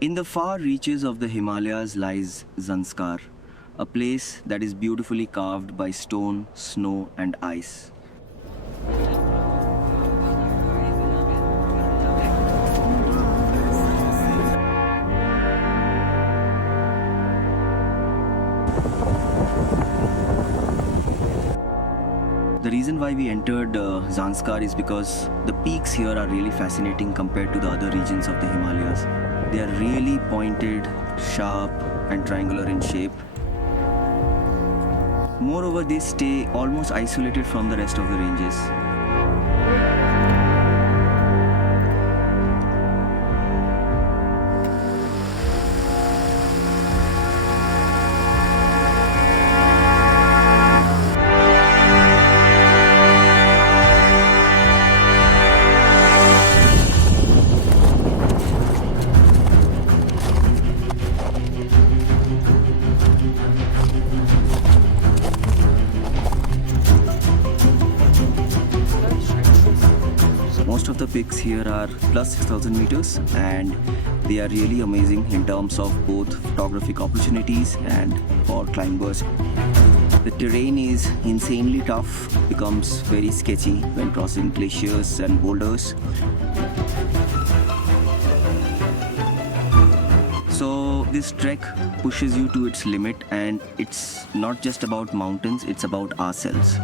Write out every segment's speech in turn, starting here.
In the far reaches of the Himalayas lies Zanskar, a place that is beautifully carved by stone, snow, and ice. The reason why we entered Zanskar is because the peaks here are really fascinating compared to the other regions of the Himalayas. They are really pointed, sharp, and triangular in shape. Moreover, they stay almost isolated from the rest of the ranges. Most of the peaks here are plus 6,000 meters, and they are really amazing in terms of both photographic opportunities and for climbers. The terrain is insanely tough, becomes very sketchy when crossing glaciers and boulders. So this trek pushes you to its limit, and it's not just about mountains, it's about ourselves.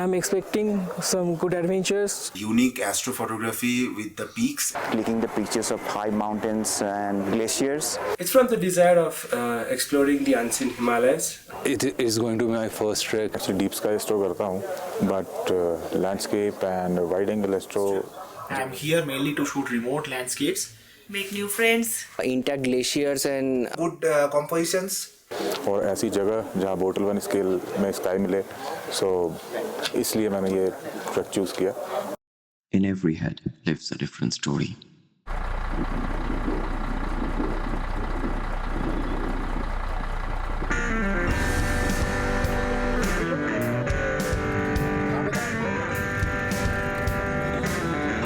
I'm expecting some good adventures. Unique astrophotography with the peaks. Clicking the pictures of high mountains and glaciers. It's from the desire of exploring the unseen Himalayas. It is going to be my first trek. Actually deep sky astro करता हूँ, but landscape and wide angle astro. I'm here mainly to shoot remote landscapes, make new friends, intact glaciers and good compositions. और ऐसी जगह जहाँ bottle one scale में sky मिले, so इसलिए मैंने ये ट्रैक चूज किया. In every head lives a different story.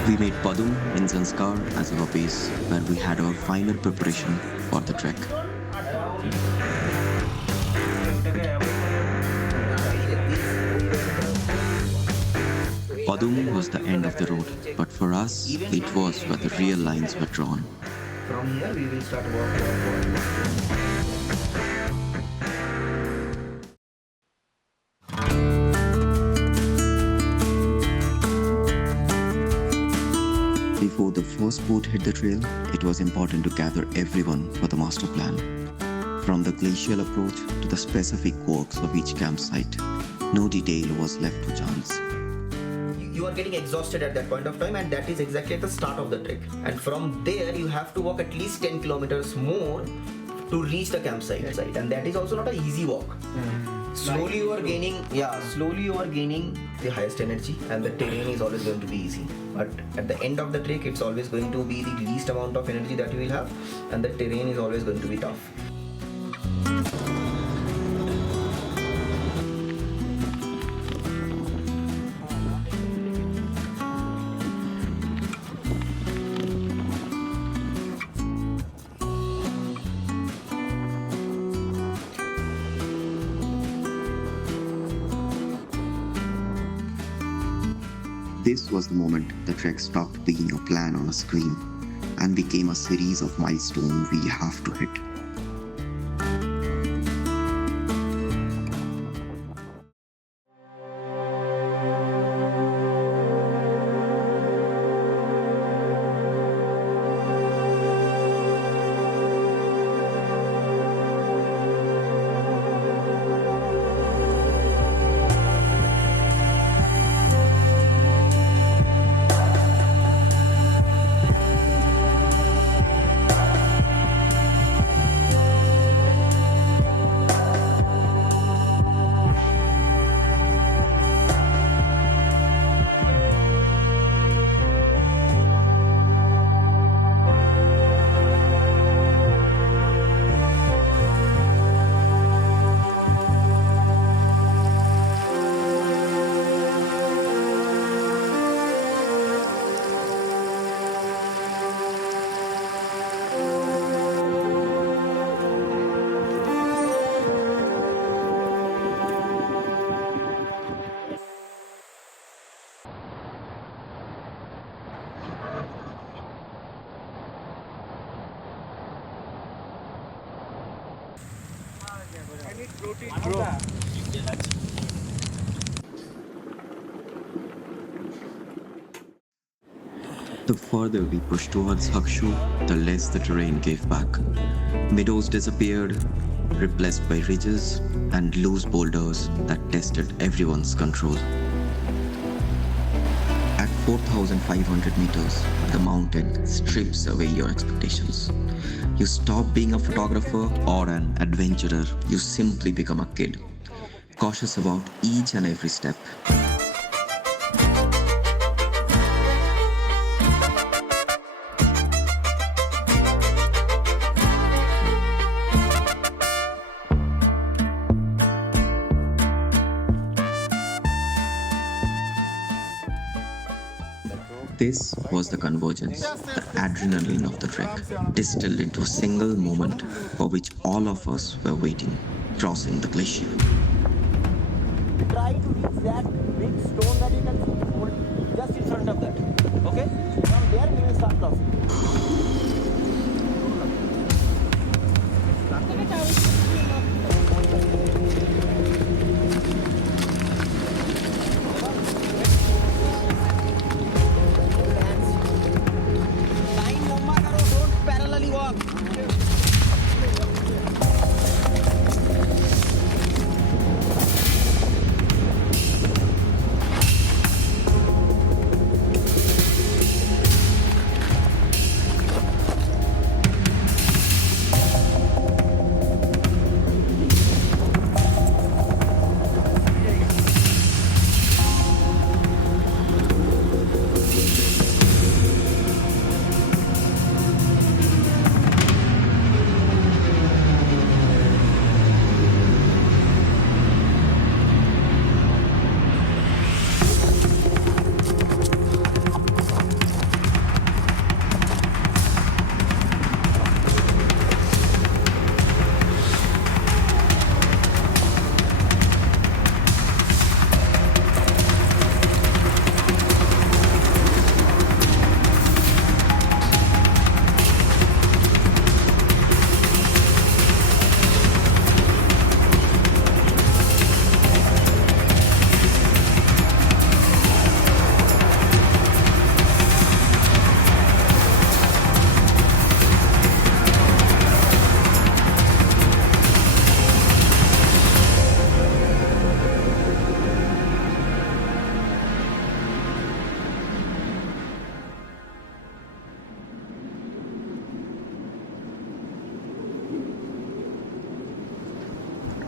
We made Padum in Zanskar as our base, where we had our final preparation for the trek. Padum was the end of the road, but for us, it was where the real lines were drawn. From here we will start walking. Before the first boat hit the trail, it was important to gather everyone for the master plan. From the glacial approach to the specific quirks of each campsite, no detail was left to chance. You are getting exhausted at that point of time, and that is exactly at the start of the trek. And from there, you have to walk at least 10 kilometers more to reach the campsite. And that is also not an easy walk. Slowly you are gaining the highest energy, and the terrain is always going to be easy. But at the end of the trek, it's always going to be the least amount of energy that you will have, and the terrain is always going to be tough. This was the moment the trek stopped being a plan on a screen and became a series of milestones we have to hit. The further we pushed towards Hagshu, the less the terrain gave back. Meadows disappeared, replaced by ridges and loose boulders that tested everyone's control. At 4,500 meters, the mountain strips away your expectations. You stop being a photographer or an adventurer, you simply become a kid, cautious about each and every step. This was the convergence, the adrenaline of the trek, distilled into a single moment for which all of us were waiting, crossing the glacier. Try to reach that big stone that you can hold just in front of that. Okay? From there we will start crossing. Line lamba karo, don't parallelly walk.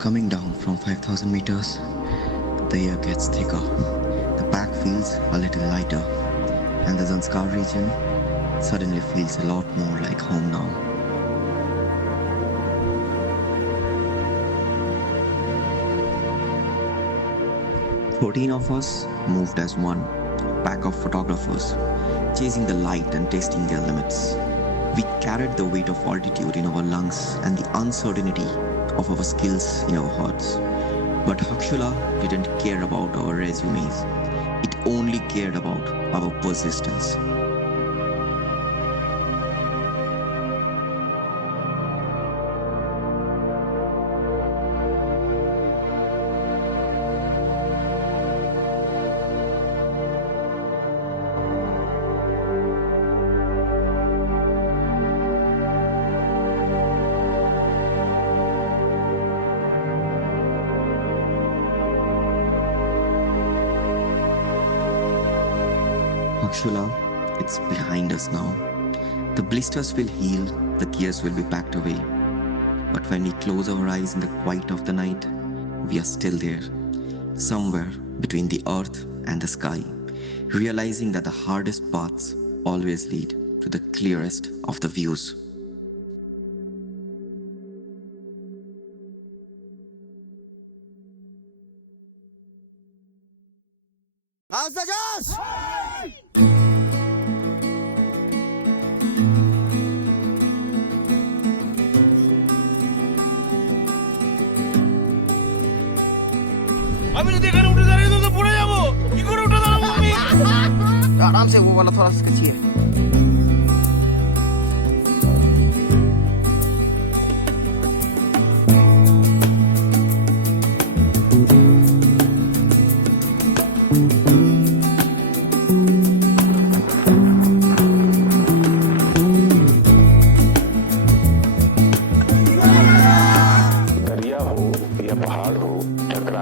Coming down from 5,000 meters, the air gets thicker. The pack feels a little lighter, and the Zanskar region suddenly feels a lot more like home now. "14 of us moved as one, a pack of photographers, chasing the light and testing their limits. We carried the weight of altitude in our lungs and the uncertainty of our skills in our hearts. But Hakshula didn't care about our resumes. It only cared about our persistence. Hakshula, it's behind us now. The blisters will heal, the gears will be packed away. But when we close our eyes in the quiet of the night, we are still there, somewhere between the earth and the sky, realizing that the hardest paths always lead to the clearest of the views. How's the Josh? আমি যদি এখানে উঠে দাঁড়িয়ে তো পড়ে যাবো কি করে উঠে দাঁড়াবো আমি आराम से वो वाला थोड़ा सा खींचिए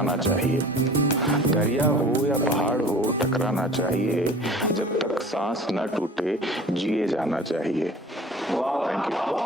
जाना चाहिए। दरिया हो या पहाड़ हो, टकराना चाहिए। जब तक सांस न टूटे, जिए जाना चाहिए। Thank you.